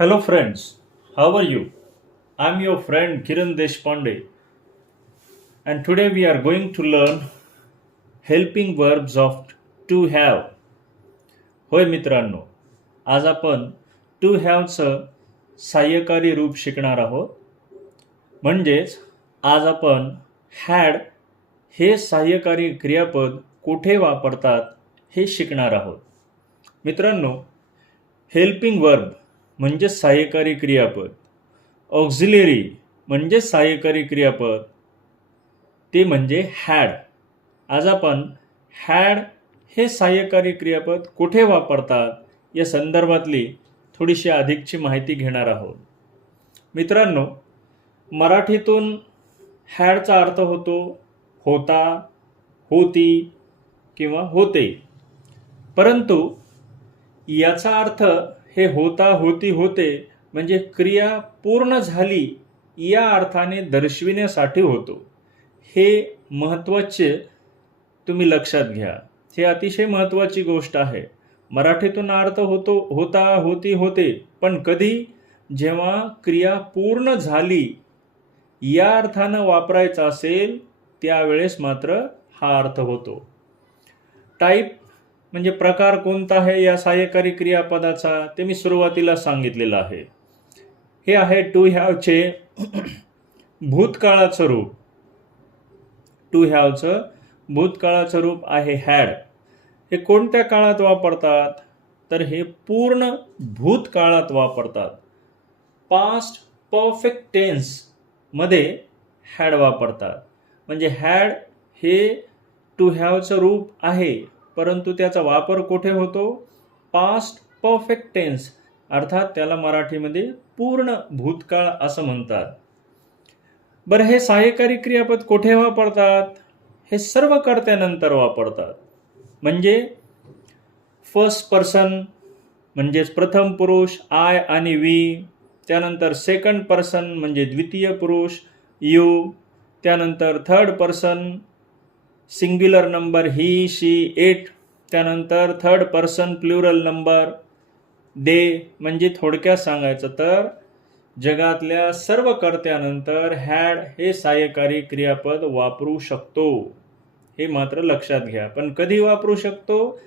Hello friends, how are you? I'm your friend Kiran Deshpande and today we are going to learn helping verbs of to have. होय मित्रांनो, आज आपण to haveचं सहाय्यकारी रूप शिकणार आहोत. म्हणजेच आज आपण had हे सहाय्यकारी क्रियापद कुठे वापरतात हे शिकणार आहोत. मित्रांनो, हेल्पिंग वर्ब म्हणजे सहाय्यकारी क्रियापद, ऑक्झिलरी म्हणजे सहाय्यकारी क्रियापद, ते म्हणजे हॅड. आज आपण हॅड हे सहाय्यकारी क्रियापद कुठे वापरतात या संदर्भातली थोडीशी अधिकची माहिती घेणार आहोत. मित्रांनो, मराठीतून हॅडचा अर्थ होतो होता, होती किंवा होते. परंतु याचा अर्थ हे होता, होती, होते म्हणजे क्रिया पूर्ण झाली या अर्थाने दर्शविण्यासाठी होतो. हे महत्त्वाचे तुम्ही लक्षात घ्या. हे अतिशय महत्त्वाची गोष्ट आहे. मराठीतून अर्थ होतो होता, होती, होते, पण कधी जेव्हा क्रिया पूर्ण झाली या अर्थानं वापरायचा असेल त्यावेळेस मात्र हा अर्थ होतो. टाईप म्हणजे प्रकार कोणता आहे या सहाय्यकारी क्रियापदाचा ते मी सुरुवातीला सांगितलेलं आहे. हे आहे टू हॅवचे भूतकाळाचं रूप. टू हॅवचं भूतकाळाचं रूप आहे हॅड. हे कोणत्या काळात वापरतात तर हे पूर्ण भूतकाळात वापरतात. पास्ट परफेक्ट टेन्स मध्ये हॅड वापरतात. म्हणजे हॅड हे टू हॅवचं रूप आहे, परंतु त्याचा वापर कुठे होतो? पास्ट परफेक्ट टेन्स, अर्थात त्याला मराठीमध्ये पूर्ण भूतकाळ असं म्हणतात. बरं, हे सहाय्यकारी क्रियापद कुठे वापरतात? हे सर्व कर्त्यानंतर वापरतात. म्हणजे फर्स्ट पर्सन म्हणजेच प्रथम पुरुष आय आणि वी, त्यानंतर सेकंड पर्सन म्हणजे द्वितीय पुरुष यू, त्यानंतर third person singular number he she it, त्यानंतर थर्ड पर्सन प्लुरल नंबर दे. म्हणजे थोडक्यात सांगायचं तर जगातल्या सर्व कर्त्यानंतर हॅड हे सहाय्यकारी क्रियापद वापरू शकतो. हे मात्र लक्षात घ्या. पण कधी वापरू शकतो?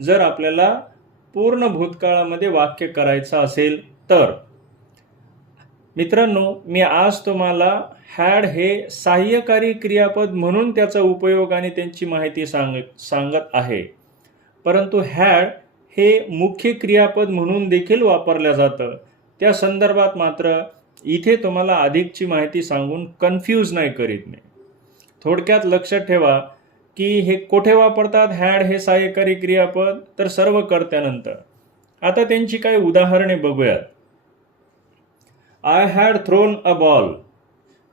जर आपल्याला पूर्ण भूतकाळामध्ये वाक्य करायचं असेल तर. मित्रांनो, मी आज तुम्हाला हॅड हे सहाय्यकारी क्रियापद म्हणून त्याचा उपयोग आणि त्यांची माहिती सांगत आहे. परंतु हॅड हे मुख्य क्रियापद म्हणून देखील वापरलं जातं. त्या संदर्भात मात्र इथे तुम्हाला अधिकची माहिती सांगून कन्फ्यूज नाही करीत मी. थोडक्यात लक्षात ठेवा की हे कुठे वापरतात हॅड हे सहाय्यकारी क्रियापद तर सर्व कर्त्यानंतर. आता त्यांची काही उदाहरणे बघूयात. I had thrown a ball.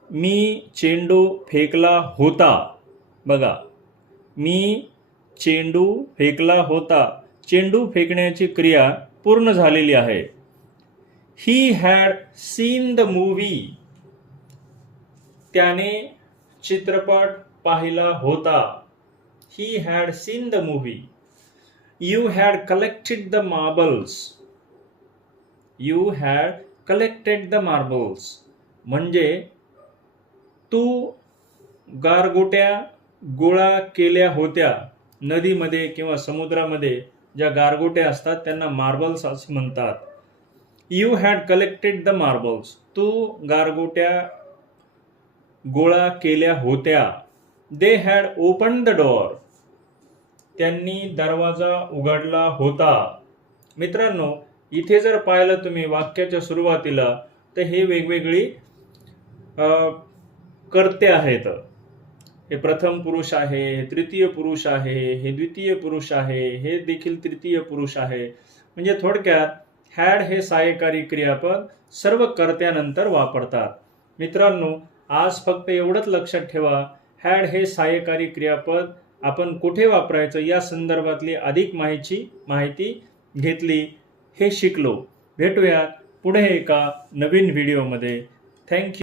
मी चेंडू फेकला होता. बघा, मी चेंडू फेकला होता. चेंडू फेकण्याची क्रिया पूर्ण झालेली आहे. He had seen the movie. त्याने चित्रपट पाहिला होता. He had seen the movie. You had collected the marbles. You had collected the marbles म्हणजे तू गारगोट्या गोळा केल्या होत्या. नदीमध्ये किंवा समुद्रामध्ये ज्या गारगोट्या असतात त्यांना मार्बल्स असे म्हणतात. You had collected the marbles. तू गारगोट्या गोळा केल्या होत्या. They had open the door. त्यांनी दरवाजा उघडला होता. मित्रांनो, इथे जर पाहिलं तुम्ही वाक्याच्या सुरुवातीला तर हे वेगवेगळी कर्ते आहेत. हे प्रथम पुरुष आहे, हे तृतीय पुरुष आहे, हे द्वितीय पुरुष आहे, हे देखील तृतीय पुरुष आहे. म्हणजे थोडक्यात हॅड हे सहाय्यकारी क्रियापद सर्व कर्त्यानंतर वापरतात. मित्रांनो, आज फक्त एवढंच लक्षात ठेवा, हॅड हे सहाय्यकारी क्रियापद आपण कुठे वापरायचं या संदर्भातली अधिक माहिती घेतली, हे शिकलो. भेटूयात पुढे एका नवीन व्हिडिओमध्ये. थँक्यू.